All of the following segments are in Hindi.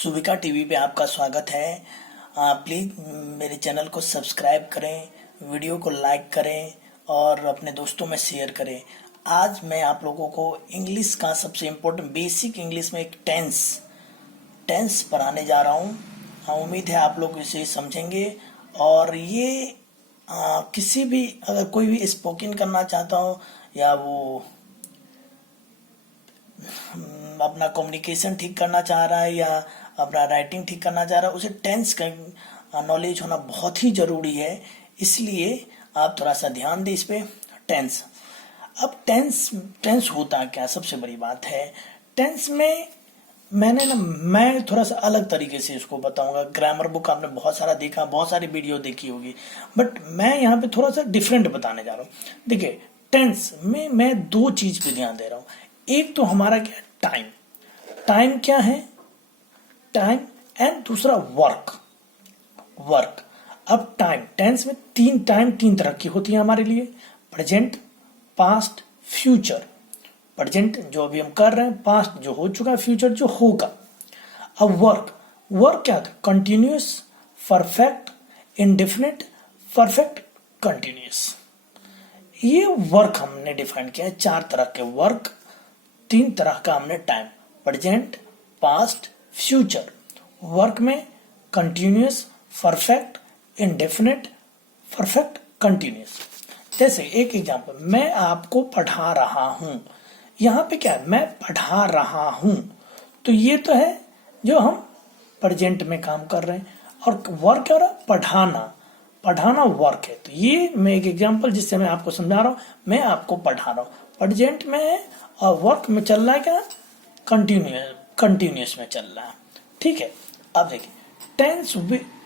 सुविका टीवी पे आपका स्वागत है। प्लीज़ मेरे चैनल को सब्सक्राइब करें, वीडियो को लाइक करें और अपने दोस्तों में शेयर करें। आज मैं आप लोगों को इंग्लिश का सबसे इम्पोर्टेंट बेसिक इंग्लिश में एक टेंस पढ़ाने जा रहा हूँ। उम्मीद है आप लोग इसे समझेंगे और ये किसी भी अगर कोई भी स्पोकन करना चाहता हो या वो अपना कम्युनिकेशन ठीक करना चाह रहा है या अपना राइटिंग ठीक करना चाह रहा है, उसे टेंस का नॉलेज होना बहुत ही ज़रूरी है। इसलिए आप थोड़ा सा ध्यान दें इस पे। टेंस, अब टेंस होता क्या, सबसे बड़ी बात है। टेंस में मैं थोड़ा सा अलग तरीके से इसको बताऊंगा। ग्रामर बुक आपने बहुत सारा देखा, बहुत सारी वीडियो देखी होगी, बट मैं यहाँ पे थोड़ा सा डिफरेंट बताने जा रहा हूँ। देखिए, टेंस में मैं दो चीज पे ध्यान दे रहा हूँ। एक तो हमारा क्या है, टाइम क्या है, टाइम, एंड दूसरा वर्क। अब टेंस में तीन तरह की होती है हमारे लिए। Present, past, future. प्रेजेंट जो अभी हम कर रहे हैं, पास्ट जो हो चुका है, फ्यूचर जो होगा। अब वर्क क्या था, continuous, perfect, indefinite, perfect, continuous. ये वर्क हमने डिफाइन किया है। चार तरह के वर्क, तीन तरह का हमने time, present, past, future. Work में continuous, perfect, indefinite, perfect, continuous. जैसे एक एग्जांपल, मैं आपको पढ़ा रहा हूं। यहां पे क्या है, मैं पढ़ा रहा हूं, तो ये तो है जो हम प्रेजेंट में काम कर रहे हैं। और वर्क क्या हो रहा है, पढ़ाना वर्क है। तो ये मैं एक एग्जांपल जिससे मैं आपको समझा रहा हूं, मैं आपको पढ़ा रहा हूं, प्रेजेंट में है और वर्क में चल रहा है क्या, कंटिन्यूअस में चल रहा है। ठीक है। अब देखिए, टेंस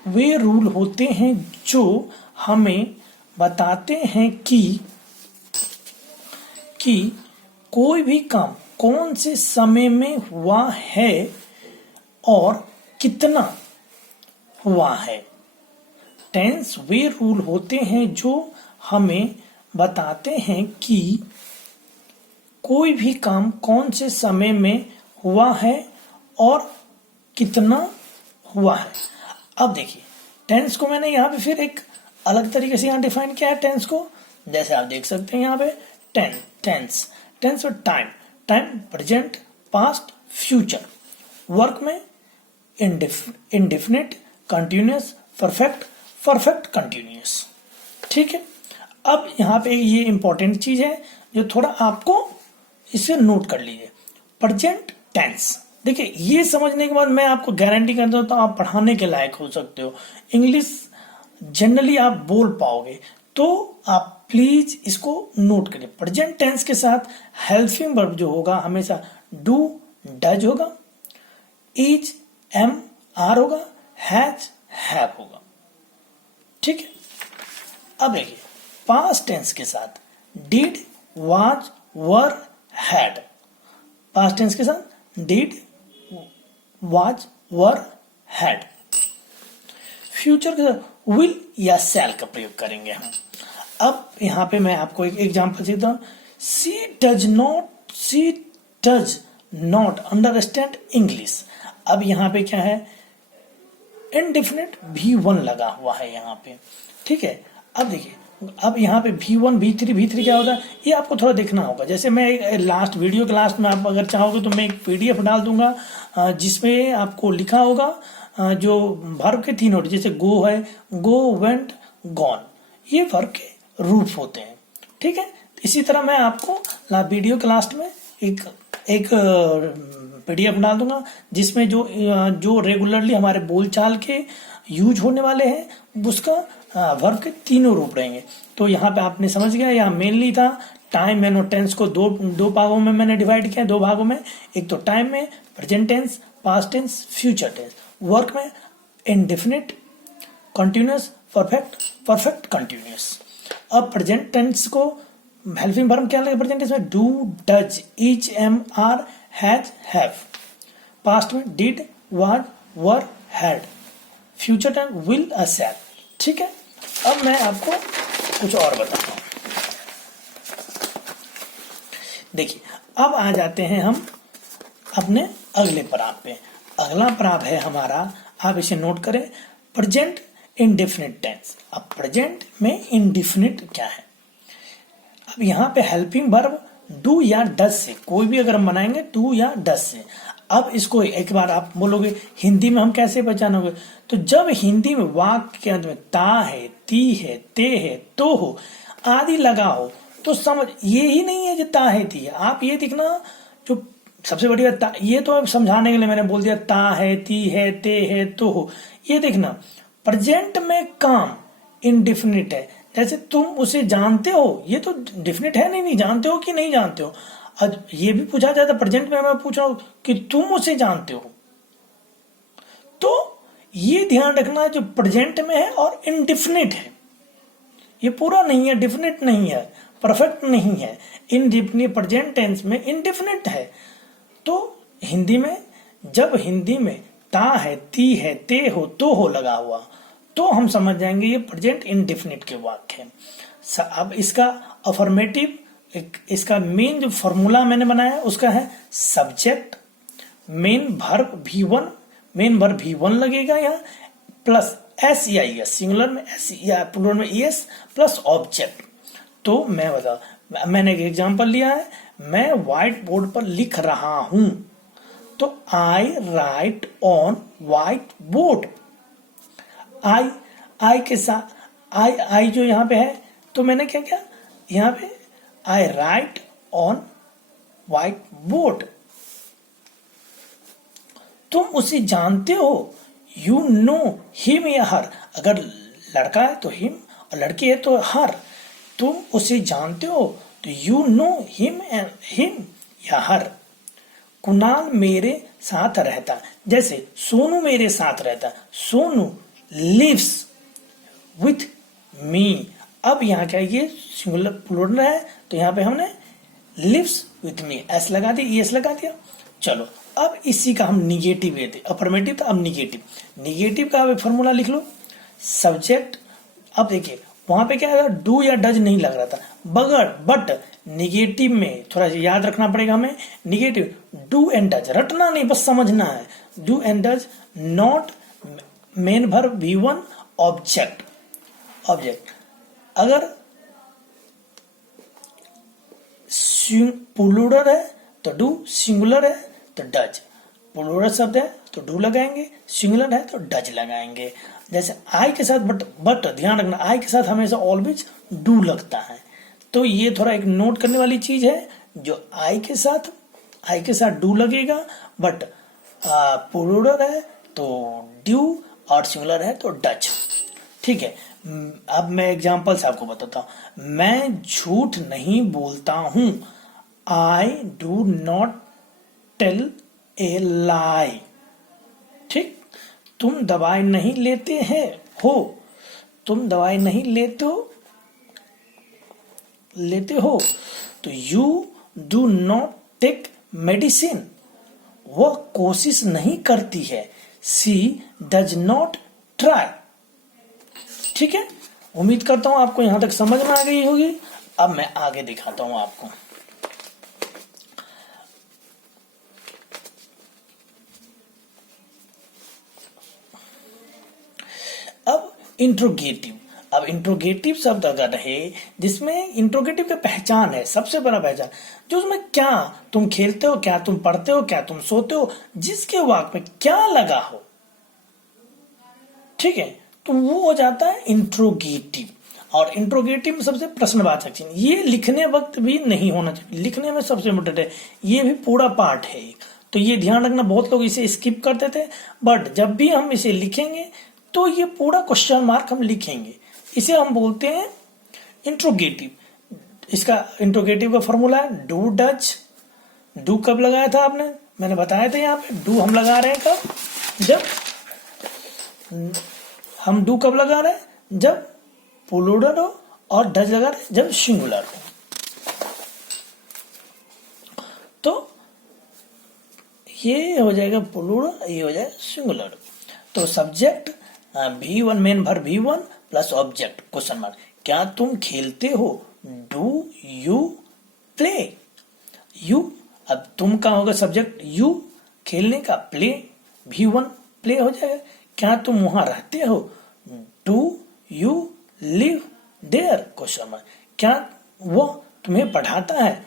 वे रूल होते हैं जो हमें बताते हैं कि कोई भी काम कौन से समय में हुआ है और कितना हुआ है। टेंस वे रूल होते हैं जो हमें बताते हैं कि कोई भी काम कौन से समय में हुआ है और कितना हुआ है। अब देखिए, टेंस को मैंने यहाँ पे फिर एक अलग तरीके से यहाँ डिफाइन किया है टेंस को। जैसे आप देख सकते हैं यहाँ पे टेंस और time present, past, future. Work में इंडेफिनिट, कंटिन्यूअस, परफेक्ट, कंटिन्यूअस। ठीक है। अब यहाँ पे ये इंपॉर्टेंट चीज है जो थोड़ा आपको इसे नोट कर लीजिए। प्रेजेंट टेंस, देखिए, ये समझने के बाद मैं आपको गारंटी करता हूं तो आप पढ़ाने के लायक हो सकते हो। इंग्लिश जनरली आप बोल पाओगे, तो आप प्लीज इसको नोट करिए। प्रेजेंट टेंस के साथ हेल्पिंग वर्ब जो होगा हमेशा डू, डज होगा, इज, एम, आर होगा, हैज, हैव होगा। ठीक है। अब देखिए, पास्ट टेंस के साथ did, was, were, had. Past tense के साथ did, was, were, had. Future के साथ विल या शैल का प्रयोग करेंगे हम। अब यहां पे मैं आपको एक एग्जांपल देता हूं। She does not understand English. अब यहां पे क्या है, इंडेफिनिट V1 लगा हुआ है यहाँ पे। ठीक है। अब देखिए, अब यहाँ पे V1, V3 क्या होता है, ये आपको थोड़ा देखना होगा। जैसे मैं वीडियो के लास्ट में, आप अगर चाहोगे तो मैं एक PDF डाल दूंगा जिसमें आपको लिखा होगा जो वर्ब के तीन होते, जैसे गो है, गो, वेंट, गॉन, ये वर्ब के रूप होते हैं। ठीक है। इसी तरह मैं आपको वीडियो के लास्ट में एक PDF डाल दूंगा जिसमें जो रेगुलरली हमारे बोलचाल के यूज होने वाले हैं उसका वर्ब के तीनों रूप रहेंगे। तो यहाँ पे आपने समझ गया, यहाँ मेनली था टाइम एंड टेंस को दो भागों में मैंने डिवाइड किया, दो भागों में। एक तो टाइम में present tense, past tense, future tense. Work में इंडेफिनिट, कंटिन्यूअस, परफेक्ट, कंटिन्यूअस। अब प्रेजेंट टेंस को हेल्पिंग वर्ब क्या लगेगा प्रेजेंट टेंस में, do, does, is, am, are, has, have. Past में did, was, were, had. Future time will, shall. ठीक है। अब मैं आपको कुछ और बताता हूं। देखिए, अब आ जाते हैं हम अपने अगले पड़ाव पे। अगला प्राप है हमारा, आप इसे नोट करें, प्रेजेंट इंडेफिनिट टेंस। अब प्रेजेंट में इंडेफिनिट क्या है? अब यहाँ पे हेल्पिंग वर्ब डू या डज से, कोई भी अगर हम बनाएंगे डू या डज से। अब इसको एक बार आप बोलोगे हिंदी में हम कैसे पहचानोगे? तो जब हिंदी में वाक्य के अंत में ता है, ती है, ते है, तो हो आदि लगा हो तो समझ, ये ही नहीं है जो ता है ती है। आप ये दिखना, जो सबसे बड़ी बात, ये तो अब समझाने के लिए मैंने बोल दिया ता है, ती है, ते है, तो हो। ये देखना, प्रेजेंट में काम इनडिफिनिट है। जैसे तुम उसे जानते हो, ये तो डिफिनिट है नहीं जानते हो कि नहीं जानते हो। अब ये भी पूछा जाता प्रेजेंट में, मैं पूछ रहा हूं कि तुम उसे जानते हो, तो ये ध्यान रखना जो प्रेजेंट में है और इनडिफिनिट है, ये पूरा नहीं है, डिफिनिट नहीं है, परफेक्ट नहीं है, इनडिफिनिट प्रेजेंट टेंस में इनडिफिनिट है। तो हिंदी में, जब हिंदी में ता है, ती है, ते हो, तो हो लगा हुआ, तो हम समझ जाएंगे ये प्रेजेंट इंडेफिनिट के वाक्य हैं। अब इसका अफर्मेटिव, इसका मेन जो फॉर्मूला मैंने बनाया उसका है subject main verb V1, main verb V1 लगेगा यहाँ, प्लस एस या एस, सिंगुलर में एस या प्लूरल में एस, प्लस ऑब्जेक्ट। तो मैं बता, मैंने एक एग्जांपल लिया है, मैं व्हाइट बोर्ड पर लिख रहा हूं, तो आई राइट ऑन व्हाइट बोर्ड। आई के साथ आई जो यहाँ पे है, तो मैंने क्या किया यहाँ पे, आई राइट ऑन व्हाइट बोर्ड। तुम उसे जानते हो, यू नो हिम या हर, अगर लड़का है तो हिम और लड़की है तो हर। तुम उसे जानते हो तो you know him and him या हर। कुणाल मेरे साथ रहता, जैसे सोनू मेरे साथ रहता, सोनू लिव्स विथ मी। अब यहाँ क्या, ये सिंगुलर प्लूरल है, तो यहाँ पे हमने लिव्स विथ मी एस लगा दिया, एस लगा दिया। चलो अब इसी का हम निगेटिव लेते, अफर्मेटिव था, अब निगेटिव। निगेटिव का अब फॉर्मूला लिख लो, सब्जेक्ट। अब देखिए वहां पे क्या है, डू या डज नहीं लग रहा था, बगैर बट निगेटिव में थोड़ा सा याद रखना पड़ेगा हमें, निगेटिव डू एंड डज, रटना नहीं बस समझना है। Do and does, not main verb V1, object. Object अगर प्लूरल है तो डू, सिंगुलर है तो डज। प्लूरल शब्द है तो डू लगाएंगे, सिंगुलर है तो डज लगाएंगे। जैसे आई के साथ बट ध्यान रखना, आई के साथ हमेशा ऑलवेज डू लगता है, तो ये थोड़ा एक नोट करने वाली चीज है। जो आई के साथ डू लगेगा, बट प्लूरल है तो ड्यू और सिंगुलर है तो डज। ठीक है, अब मैं एग्जांपल से आपको बताता हूं। मैं झूठ नहीं बोलता हूं, I do not tell a lie. ठीक, तुम दवाई नहीं लेते हैं हो, तुम दवाई नहीं लेते हो तो you do not take medicine. वह कोशिश नहीं करती है, सी डज नॉट ट्राई। ठीक है, उम्मीद करता हूं आपको यहां तक समझ में आ गई होगी। अब मैं आगे दिखाता हूं आपको। अब इंट्रोगेटिव, अब इंट्रोगेटिव शब्द अगर रहे जिसमें इंट्रोगेटिव की पहचान है, सबसे बड़ा पहचान, जो उसमें क्या तुम खेलते हो, क्या तुम पढ़ते हो, क्या तुम सोते हो, जिसके वाक्य में क्या लगा हो, ठीक है, तो वो हो जाता है इंट्रोगेटिव। और इंट्रोगेटिव में सबसे प्रश्नवाचक चिन्ह, ये लिखने वक्त भी नहीं होना चाहिए, लिखने में सबसे इम्पोर्टेंट है, ये भी पूरा पार्ट है। तो ये ध्यान रखना, बहुत लोग इसे स्किप करते थे, बट जब भी हम इसे लिखेंगे तो ये पूरा क्वेश्चन मार्क हम लिखेंगे, इसे हम बोलते हैं इंट्रोगेटिव। इसका इंट्रोगेटिव का फॉर्मूला है डू डज। डू कब लगाया था आपने, मैंने बताया था यहाँ पे, डू हम लगा रहे हैं कब, जब हम डू कब लगा रहे हैं, जब प्लूरल हो, और डज लगा रहे हैं जब सिंगुलर हो। तो ये हो जाएगा प्लूरल, ये हो जाएगा सिंगुलर। तो subject V1, main verb V1 plus object question mark. क्या तुम खेलते हो, डू यू प्ले। यू, अब तुम का होगा सब्जेक्ट, यू खेलने का, प्ले V1 प्ले हो जाएगा। क्या तुम वहां रहते हो? Do you live there? Question mark. क्या वह तुम्हें पढ़ाता है?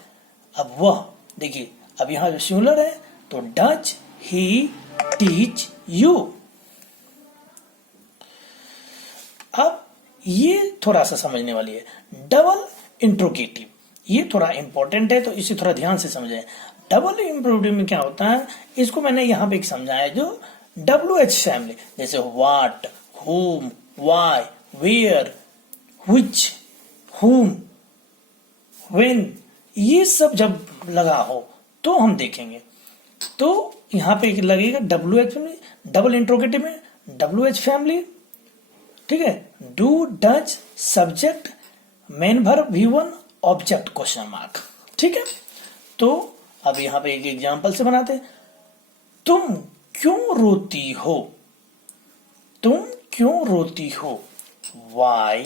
अब वह देखिए, अब यहां जो सिंगुलर है तो डज ही टीच यू। अब ये थोड़ा सा समझने वाली है, डबल इंट्रोगेटिव, ये थोड़ा इंपॉर्टेंट है तो इसे थोड़ा ध्यान से समझें। डबल इंट्रोगेटिव में क्या होता है, इसको मैंने यहाँ पे एक समझाया, जो WH फैमिली, जैसे what, whom, why, where, which, whom, when, ये सब जब लगा हो तो हम देखेंगे। तो यहाँ पे लगेगा WH फैमिली, डबल इंट्रोगेटिव में WH फैमिली, ठीक है। Do, does, subject, main verb V1, object question mark, ठीक है। तो अब यहां पे एक एग्जांपल से बनाते हैं। तुम क्यों रोती हो? तुम क्यों रोती हो? Why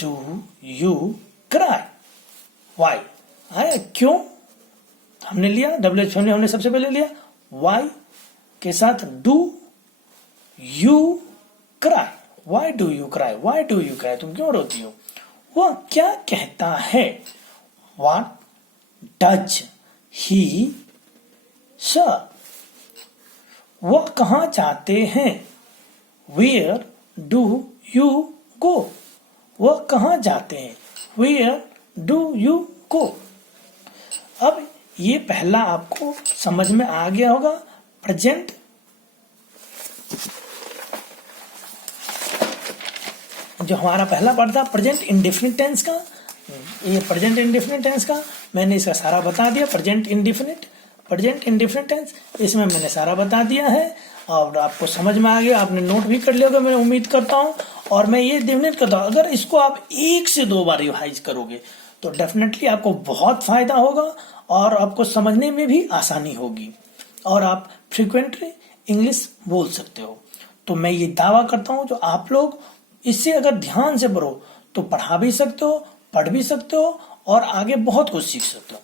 do you cry? Why आया, क्यों हमने लिया, WH फैमिली हमने सबसे पहले लिया, Why के साथ do you cry? Why do you cry? Why do you cry? तुम क्यों रोती हो? वह क्या कहता है? What does he say? वह कहाँ जाते हैं? Where do you go? वह कहाँ जाते हैं? Where do you go? अब ये पहला आपको समझ में आ गया होगा। प्रेजेंट, जो हमारा पहला पार्ट था प्रेजेंट इंडेफिनिट टेंस का, ये प्रेजेंट इंडेफिनिट टेंस का मैंने इसका सारा बता दिया। प्रेजेंट इंडेफिनिट टेंस इसमें मैंने सारा बता दिया है और आपको समझ में आ गया, आपने नोट भी कर लिया होगा, मैं उम्मीद करता हूं। और मैं ये डेफिनेट करता हूं, अगर इसको आप 1 से 2 बार रिवाइज करोगे तो डेफिनेटली आपको बहुत फायदा होगा और आपको समझने में भी आसानी होगी और आप फ्रिक्वेंटली इंग्लिश बोल सकते हो। तो मैं ये दावा करता हूं, जो आप लोग इससे अगर ध्यान से पढ़ो तो पढ़ा भी सकते हो, पढ़ भी सकते हो और आगे बहुत कुछ सीख सकते हो।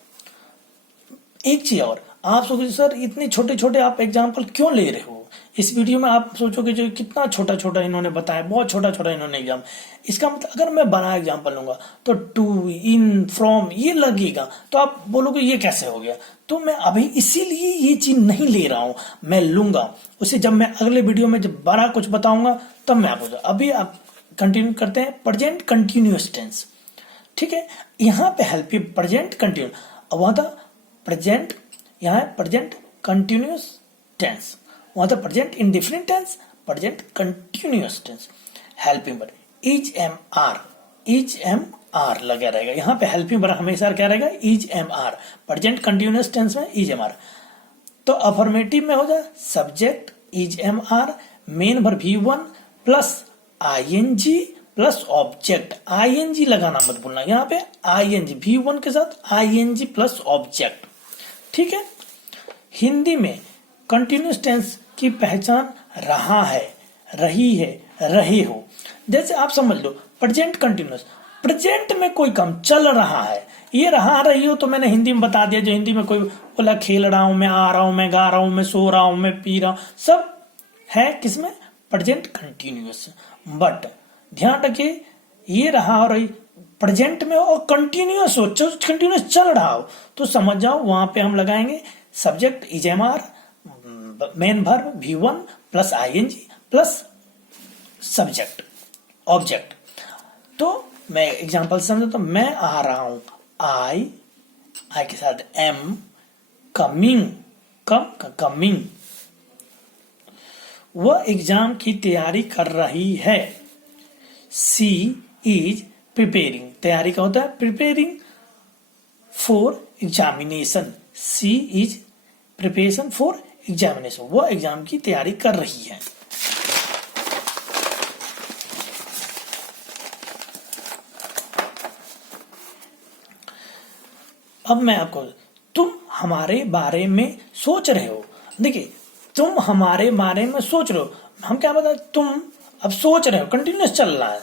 एक चीज और, आप सोचोगे सर इतने छोटे छोटे आप एग्जाम्पल क्यों ले रहे हो इस वीडियो में? आप सोचोगे जो कितना छोटा छोटा इन्होंने बताया, बहुत छोटा छोटा इन्होंने एग्जाम। इसका मतलब अगर मैं बड़ा एग्जाम्पल लूंगा तो टू, इन, फ्रॉम ये लगेगा तो आप बोलोगे ये कैसे हो गया। तो मैं अभी इसीलिए ये चीज नहीं ले रहा हूं, मैं लूंगा उसे जब मैं अगले वीडियो में जब बड़ा कुछ बताऊंगा तब मैं आपको। अभी आप कंटिन्यू करते हैं प्रेजेंट कंटिन्यूअस टेंस, ठीक है। यहाँ पे हेल्प प्रेजेंट कंटिन्यू, अब वहां था प्रेजेंट, यहाँ है प्रेजेंट कंटिन्यूअस टेंस, वहां था present indefinite tense, present continuous tense. Helping verb is am are लगा रहेगा, यहाँ पे हेल्पिंग वर्ब हमेशा क्या रहेगा? Is am are. Present continuous tense में इज एम आर। तो अफर्मेटिव में हो जाए subject is am are, main verb V1 plus ING plus object. ING लगाना मत भूलना, यहाँ पे ING V1 के साथ ING प्लस ऑब्जेक्ट, ठीक है। हिंदी में कंटिन्यूअस टेंस की पहचान रहा है, रही है, रहे हो। जैसे आप समझ लो प्रेजेंट कंटिन्यूअस, प्रेजेंट में कोई काम चल रहा है, ये रहा रही हो तो मैंने हिंदी में बता दिया। जो हिंदी में कोई बोला खेल रहा हूं, मैं आ रहा हूं, मैं गा रहा हूं, मैं सो रहा हूं, मैं पी रहा हूं, सब है किसमें? Present continuous. बट ध्यान रखिए ये रहा और प्रेजेंट में हो और कंटिन्यूअस हो, कंटिन्यूअस चल रहा हो तो समझ जाओ वहां पे हम लगाएंगे subject is am are, main verb V1 plus ING plus subject object. तो मैं एग्जांपल समझो तो मैं आ रहा हूं, आई के साथ एम, कमिंग, कमिंग। वह एग्जाम की तैयारी कर रही है, सी इज प्रिपेयरिंग। तैयारी का होता है preparing for examination, she is preparation for examination. वह एग्जाम की तैयारी कर रही है। अब मैं आपको, तुम हमारे बारे में सोच रहे हो, देखिए तुम हमारे बारे में सोच रहे हो, हम क्या बता, तुम अब सोच रहे हो, कंटिन्यूस चल रहा है।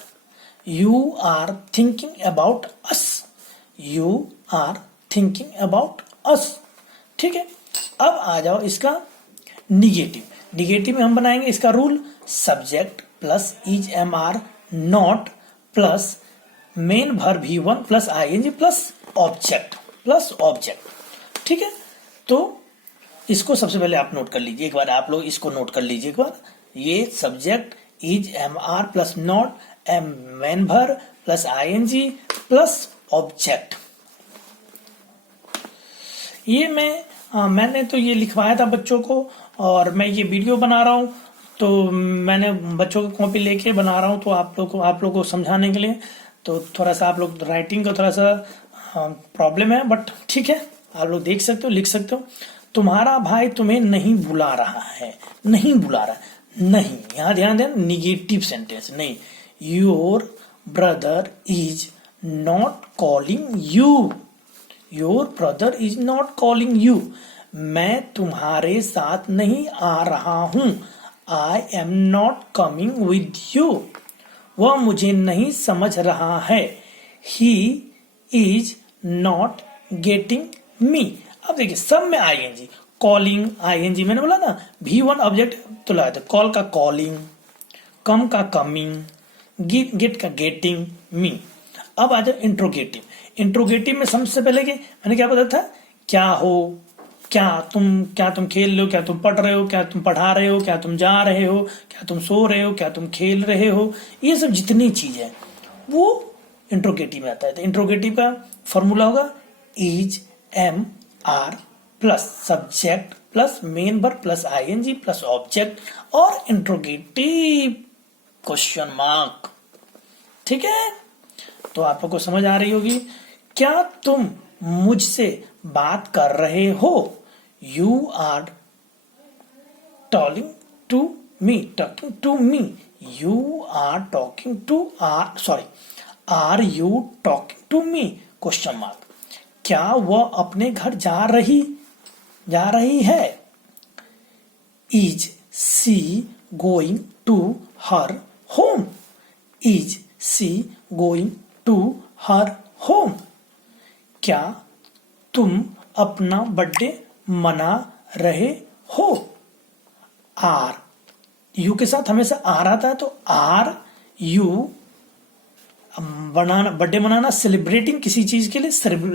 You are thinking about us, you are thinking about us, ठीक है। अब आ जाओ इसका निगेटिव। निगेटिव में हम बनाएंगे इसका rule, subject plus is am are not plus main verb V1 plus ING plus object. ठीक है, तो इसको सबसे पहले आप नोट कर लीजिए, एक बार आप लोग इसको नोट कर लीजिए एक बार। ये subject is am are plus not am main verb plus ING plus object. ये मैंने तो ये लिखवाया था बच्चों को, और मैं ये वीडियो बना रहा हूँ तो मैंने बच्चों की कॉपी लेके बना रहा हूँ, तो आप लोग को समझाने के लिए। तो थोड़ा सा आप लोग राइटिंग का थोड़ा सा प्रॉब्लम है, बट ठीक है, आप लोग देख सकते हो, लिख सकते हो। तुम्हारा भाई तुम्हें नहीं बुला रहा है, नहीं बुला रहा है, नहीं, यहां ध्यान दें, निगेटिव सेंटेंस नहीं। Your brother is not calling you, your brother is not calling you, मैं तुम्हारे साथ नहीं आ रहा हूं, I am not coming with you, वह मुझे नहीं समझ रहा है, he is not getting me. अब देखिए सब में आईएनजी, कॉलिंग आईएनजी, मैंने बोला ना V1 ऑब्जेक्ट तो लगाया था, कॉल का कॉलिंग, कम का कमिंग, गेट का गेटिंग, मी। अब आ जाओ इंट्रोगेटिव। इंट्रोगेटिव में सबसे पहले कि मैंने क्या बताया था, क्या हो, क्या तुम खेल रहे हो, क्या तुम पढ़ रहे हो, क्या तुम पढ़ा रहे हो, क्या तुम जा रहे हो, क्या तुम सो रहे हो, क्या तुम खेल रहे हो, ये सब जितनी चीज है वो इंट्रोगेटिव में आता है। तो इंट्रोगेटिव का फॉर्मूला होगा is am are plus subject plus main verb plus ING plus object और इंट्रोगेटिव क्वेश्चन मार्क। ठीक है, तो आप लोग को समझ आ रही होगी। क्या तुम मुझसे बात कर रहे हो, you are talking to me, you are talking to are you talking to me, question mark. क्या वह अपने घर जा रही है, is she going to her home, is she going to her home. क्या तुम अपना बर्थडे मना रहे हो, आर यू के साथ हमेशा आर आता है, तो आर यू बर्थडे मनाना, सेलिब्रेटिंग किसी चीज के लिए,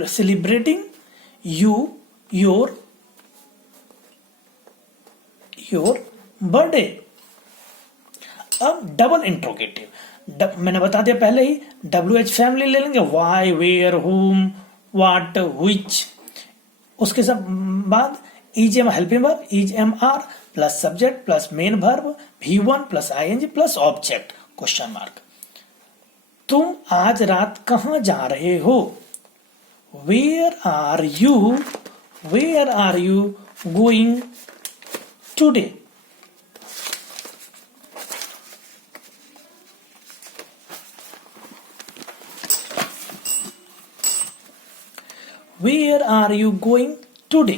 सेलिब्रेटिंग यू योर बर्थडे। अब डबल इंट्रोगेटिव, मैंने बता दिया पहले ही, WH फैमिली ले लेंगे, why, where, whom, what, which, उसके सब बाद is am helping verb, is am are plus subject plus main verb V1 plus ING plus object, question mark. तुम आज रात कहां जा रहे हो, where are you going today. Where are you going today?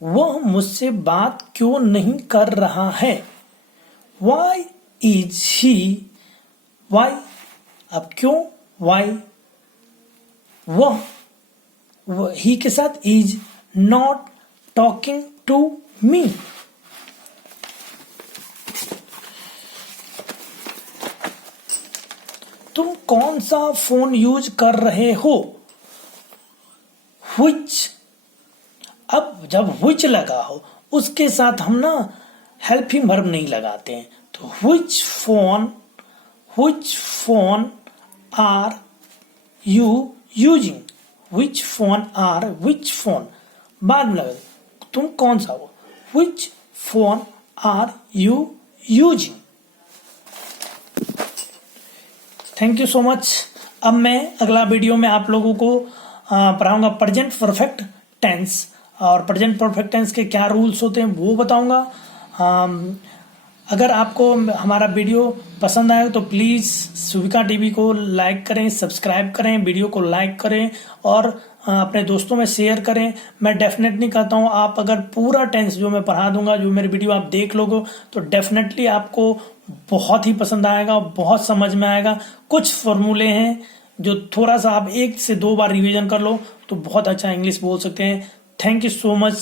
वह मुझसे बात क्यों नहीं कर रहा है, Why is he, why, अब क्यों, why, वह ही के साथ is not talking to me। तुम कौन सा फोन यूज कर रहे हो, which। अब जब which लगा हो उसके साथ हम ना हेल्पिंग वर्ब नहीं लगाते हैं, तो which phone are you using, which phone बाद में लगा, तुम कौन सा हो, which phone are you using। Thank you so much. अब मैं अगला वीडियो में आप लोगों को पढ़ाऊंगा प्रेजेंट परफेक्ट टेंस, और प्रेजेंट परफेक्ट टेंस के क्या रूल्स होते हैं वो बताऊंगा। अगर आपको हमारा वीडियो पसंद आए तो प्लीज़ सुविका टीवी को लाइक करें, सब्सक्राइब करें, वीडियो को लाइक करें और अपने दोस्तों में शेयर करें। मैं डेफिनेटली कहता हूँ, आप अगर पूरा टेंस जो मैं पढ़ा दूंगा, जो मेरी वीडियो आप देख लोगे, तो डेफिनेटली आपको बहुत ही पसंद आएगा, बहुत समझ में आएगा। कुछ फॉर्मूले हैं जो थोड़ा सा आप 1 से 2 बार रिवीजन कर लो तो बहुत अच्छा इंग्लिश बोल सकते हैं। Thank you so much.